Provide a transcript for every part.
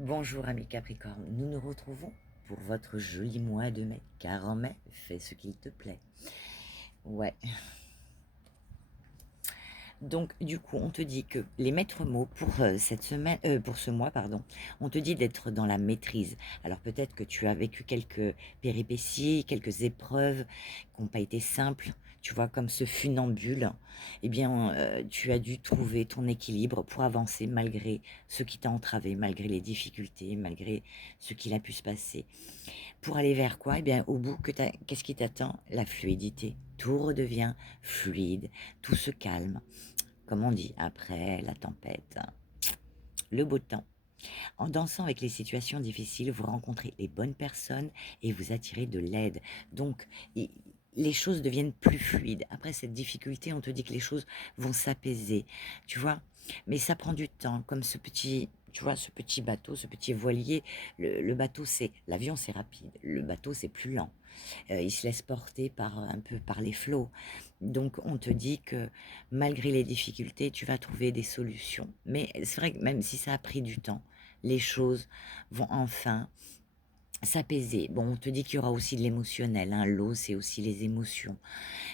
Bonjour amis Capricorne, nous nous retrouvons pour votre joli mois de mai, car en mai, fais ce qu'il te plaît. Ouais, donc du coup on te dit que les maîtres mots pour cette semaine, pour ce mois, pardon, on te dit d'être dans la maîtrise. Alors peut-être que tu as vécu quelques péripéties, quelques épreuves qui n'ont pas été simples, tu vois, comme ce funambule. Eh bien, tu as dû trouver ton équilibre pour avancer malgré ce qui t'a entravé, malgré les difficultés, malgré ce qu'il a pu se passer. Pour aller vers quoi? Eh bien, au bout, qu'est-ce qui t'attend? La fluidité. Tout redevient fluide, tout se calme. Comme on dit, après la tempête, le beau temps. En dansant avec les situations difficiles, vous rencontrez les bonnes personnes et vous attirez de l'aide. Donc, les choses deviennent plus fluides. Après cette difficulté, on te dit que les choses vont s'apaiser, tu vois. Mais ça prend du temps, comme ce petit, tu vois, ce petit bateau, ce petit voilier. Le bateau, l'avion, c'est rapide. Le bateau, c'est plus lent. Il se laisse porter par un peu par les flots. Donc on te dit que malgré les difficultés, tu vas trouver des solutions. Mais c'est vrai que même si ça a pris du temps, les choses vont enfin s'apaiser. Bon, on te dit qu'il y aura aussi de l'émotionnel, hein. L'eau, c'est aussi les émotions.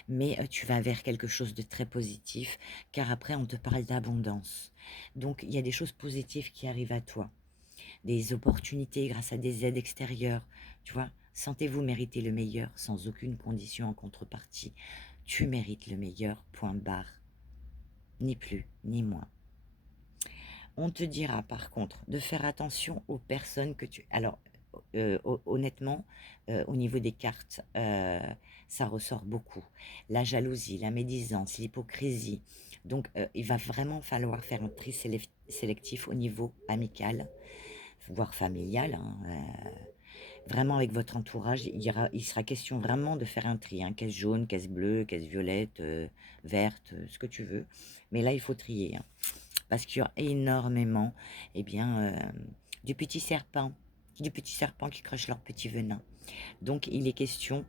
Mais tu vas vers quelque chose de très positif, car après, on te parle d'abondance. Donc, il y a des choses positives qui arrivent à toi, des opportunités grâce à des aides extérieures, tu vois. Sentez-vous mériter le meilleur sans aucune condition en contrepartie. Tu mérites le meilleur, point barre. Ni plus, ni moins. On te dira par contre de faire attention aux personnes que tu... Alors, honnêtement, au niveau des cartes, ça ressort beaucoup. La jalousie, la médisance, l'hypocrisie. Donc, il va vraiment falloir faire un tri sélectif au niveau amical, voire familial, hein, vraiment avec votre entourage, il sera question vraiment de faire un tri, hein, caisse jaune, caisse bleue, caisse violette, verte, ce que tu veux. Mais là, il faut trier, hein, parce qu'il y a énormément, eh bien, du petit serpent, qui crache leur petit venin. Donc, il est question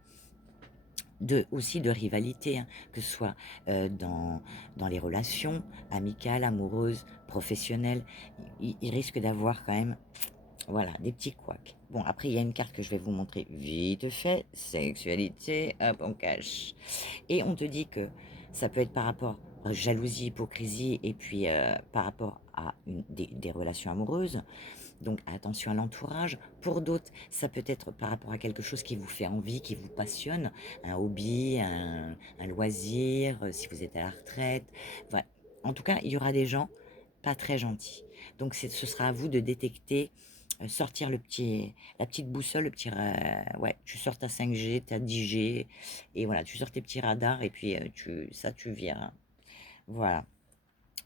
aussi de rivalité, hein, que ce soit dans les relations amicales, amoureuses, professionnelles. Il risque d'avoir quand même, voilà, des petits couacs. Bon, après, il y a une carte que je vais vous montrer vite fait. Sexualité, hop, on cache. Et on te dit que ça peut être par rapport à jalousie, hypocrisie, et puis par rapport à des relations amoureuses. Donc attention à l'entourage. Pour d'autres, ça peut être par rapport à quelque chose qui vous fait envie, qui vous passionne, un hobby, un loisir, si vous êtes à la retraite. Voilà. En tout cas, il y aura des gens pas très gentils. Donc ce sera à vous de détecter, sortir la petite boussole, ouais, tu sors ta 5G, ta 10G, et voilà, tu sors tes petits radars, et puis tu viens. Voilà.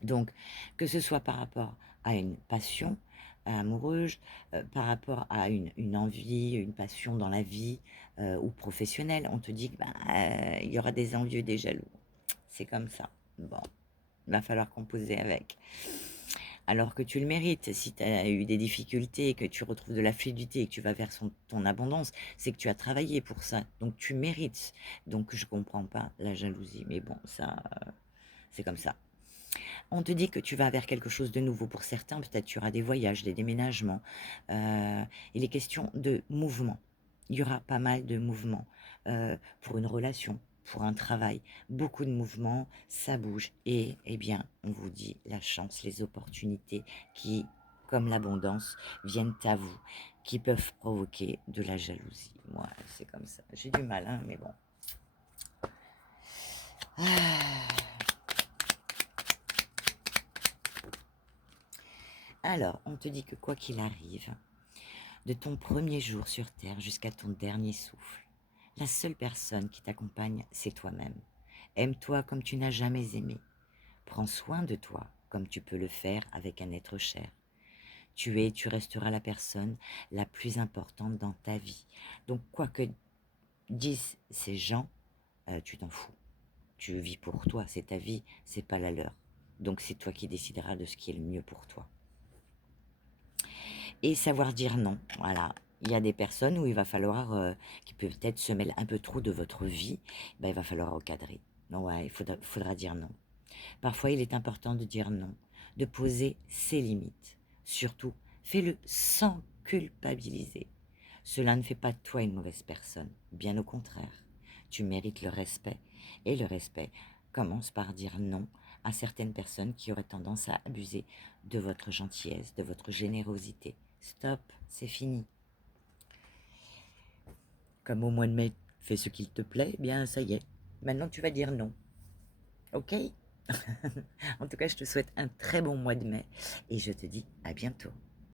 Donc, que ce soit par rapport à une passion amoureuse, par rapport à une envie, une passion dans la vie ou professionnelle, on te dit qu'il y aura des envieux, des jaloux. C'est comme ça. Bon, il va falloir composer avec. Alors que tu le mérites, si tu as eu des difficultés, que tu retrouves de la fluidité et que tu vas vers ton abondance, c'est que tu as travaillé pour ça. Donc tu mérites. Donc je comprends pas la jalousie. Mais bon, ça, c'est comme ça. On te dit que tu vas vers quelque chose de nouveau. Pour certains, peut-être tu auras des voyages, des déménagements. Il est question de mouvement. Il y aura pas mal de mouvements pour une relation, pour un travail. Beaucoup de mouvements, ça bouge. Et eh bien, on vous dit la chance, les opportunités qui, comme l'abondance, viennent à vous, qui peuvent provoquer de la jalousie. Moi, c'est comme ça. J'ai du mal, hein, mais bon. Alors, on te dit que quoi qu'il arrive, de ton premier jour sur Terre jusqu'à ton dernier souffle, la seule personne qui t'accompagne, c'est toi-même. Aime-toi comme tu n'as jamais aimé. Prends soin de toi comme tu peux le faire avec un être cher. Tu resteras la personne la plus importante dans ta vie. Donc, quoi que disent ces gens, tu t'en fous. Tu vis pour toi, c'est ta vie, c'est pas la leur. Donc, c'est toi qui décideras de ce qui est le mieux pour toi. Et savoir dire non, voilà. Il y a des personnes où il va falloir, qui peuvent peut-être se mêlent un peu trop de votre vie, ben, il va falloir recadrer. Non, ouais, faudra dire non. Parfois, il est important de dire non, de poser ses limites, surtout Fais-le sans culpabiliser. Cela ne fait pas de toi une mauvaise personne, bien au contraire. Tu mérites le respect, et le respect commence par dire non à certaines personnes qui auraient tendance à abuser de votre gentillesse, de votre générosité. Stop, c'est fini. Comme au mois de mai, fais ce qu'il te plaît, eh bien ça y est. Maintenant tu vas dire non, ok? En tout cas, je te souhaite un très bon mois de mai et je te dis à bientôt.